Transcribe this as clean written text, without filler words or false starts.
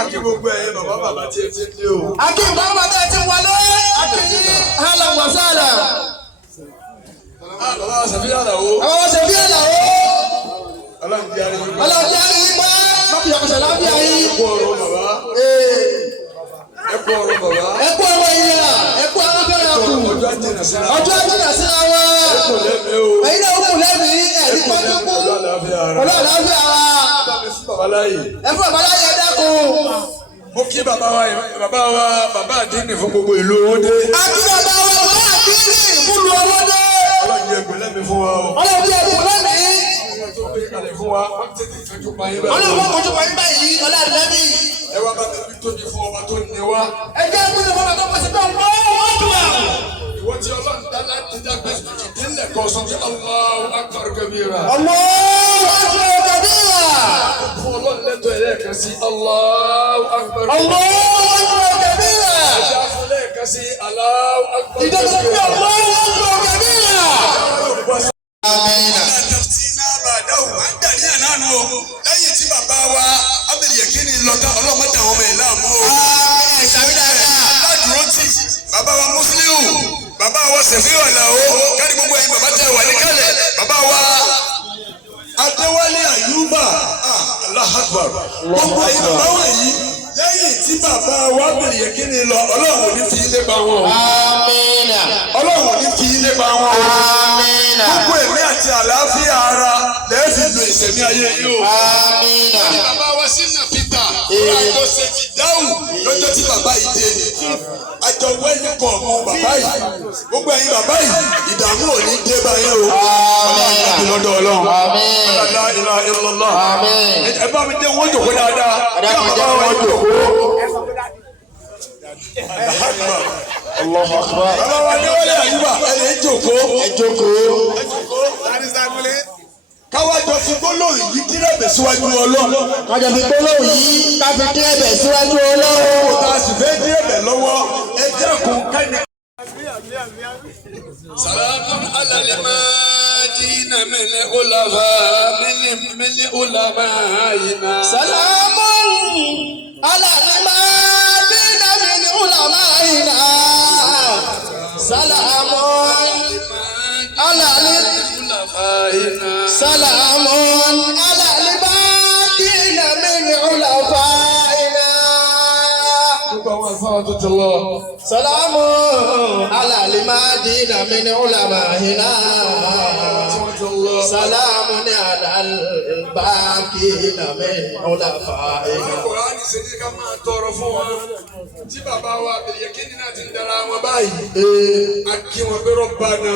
Akí gbogbo ẹ̀yin bàbá tí ẹ ti dé o. Akí bàbá tí ẹ ti wọlé. Akí hàlà wàsálà. Bàbá Ṣàfíà Àlàó. Bàbá Ṣàfíà Àlàó. Ọlọ́run jẹ́ àríyìn. Ọlọ́run jẹ́ àríyìn mọ́. Lọ́kùnrin ọ̀sẹ̀ lábíyá yín. Ẹ kú ọ̀rọ̀ bàbá. Ẹ kú ọ̀rọ̀ bàbá. Ẹ kú ọ̀rọ̀ ìyá. Ẹ kú ọ̀rọ̀ bẹ̀rẹ̀ kù. Ọjọ́ àjẹnà síra. Ọjọ́ àjẹnà síra wọn. Ẹ kú lẹ́mìí o. Ẹ̀yin náà kù lẹ́mìí. Ẹ̀yin pọ́njú kú. Ọlọ́run àlàáfíà ara. Bàbá láyè. Ẹ fún bàbá láyè dákun. Mo kí bàbá àdínì fún gbogbo ìlú Owódé. Akí bàbá àdínì fún ìlú Owódé. Ọlọ́run jẹ́ ẹgbẹ́ lẹ́mìí fún wa o. Ọlọ́run jẹ́ ẹgbẹ́ lẹ́mìí. Ọlọ́run kojú pa yín báyìí ọlọ́run lẹ́mìí. Ẹ wá bá mi tóbi fún ọba tó ní wá. Ẹ jẹ́ ìpínlẹ̀ fún ọba tó pèsè tó ń bọ́ wọ́n tù wá. Ìwọ tí Ọlọ́run dá láti dàgbẹ́ ìdílé kan sọ pé Allahu Akbar kabira. Allahu Akbar kabira. Fún Ọlọ́run lẹ́tọ̀ ẹ̀rẹ́ sí Allahu Akbar. Allahu Akbar kabira. Ẹja fún lẹ́ẹ̀kan sí Allahu Akbar. Ìjọba fún Allahu Akbar kabira. Lẹ́yìn tí bàbá wa Abdul Yakini lọ́dá ọlọ́mọdé àwọn ọmọ ẹ̀ láàmú o. Aládùúró tì bàbá wa Musliu bàbá wa Ṣàfíà Àlàó kárí gbogbo ẹ̀yin bàbá tẹ̀ wà níkàlẹ̀ bàbá wa Adéwálé Àyùbá Allahu Akbar. Gbogbo ẹ̀yin bàbá wọ̀nyí lẹ́yìn tí bàbá wa Abdul Yakini lọ Ọlọ́run ò ní fi ilé bá wọn. Àmín. Ọlọ́run ò ní fi ilé bá wọn. Àmín. Gbogbo ẹ̀mí àti àlàáfíà ara lẹ́ẹ̀fì lo ìṣẹ̀mí ayé yìí o. Àmín. Bàbá wa Ṣínà Peter ọ̀rọ̀ àjọ ṣe fi dáhùn lọ́jọ́ tí bàbá yìí dé. Àjọ wẹ́lú kọ̀ ọ̀mọ bàbá yìí. Gbogbo ẹ̀yin bàbá yìí ìdààmú ò ní dé báyẹn o. Ọlọ́run láti lọ́dọ̀ Ọlọ́run. La ilaha illallah. Ẹ bá mi dé wọ́n jòkó dáadáa. Kí bàbá wọn jòkó. Allahu Akbar. Bàbá wa Adéwálé Àyùbá ẹni jòkó. Ẹ jókòó. Káwájọ fi gbólóhùn yìí dírẹ̀bẹ̀ síwájú Ọlọ́run. Kájọ fi gbólóhùn yìí ká fi dírẹ̀bẹ̀ síwájú Ọlọ́run. Kò tá a sì fẹ́ dírẹ̀bẹ̀ lọ́wọ́ ẹ dẹ́kun kẹ́ni. Salamun alal madina min ulamaina. Salamun alal madina min ulamaina. Salamun alal Salamun alal madina min ulamaina. Salamun alal madina min ulamaina. Salamun alal baqina min ulamaina. Kùránì ṣe ní ká máa tọrọ fún wọn. Tí bàbá wa Abdul Yakini náà ti ń dara wọn báyìí. A kí wọn pé Rabbana.